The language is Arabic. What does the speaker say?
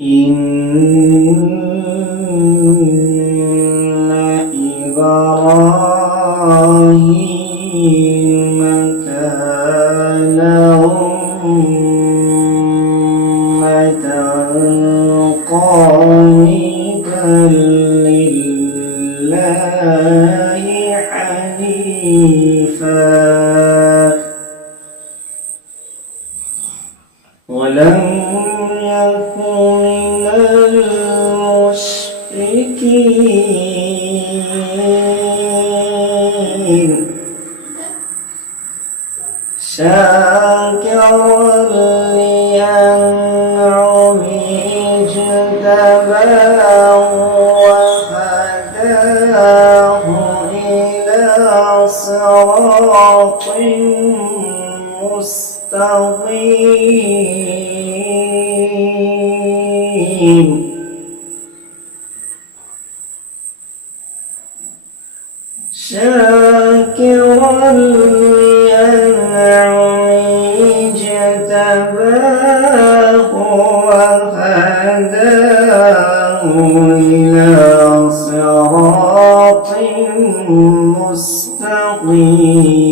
إن إبراهيم كان أمة قانتا لله حنيفا ولم يكن من المشركين شاكرا لأنعمه اجتباه وهداه إلى صراط مستقيم شاكرا لأنعمه اجتباه وهداه إلى صراط مستقيم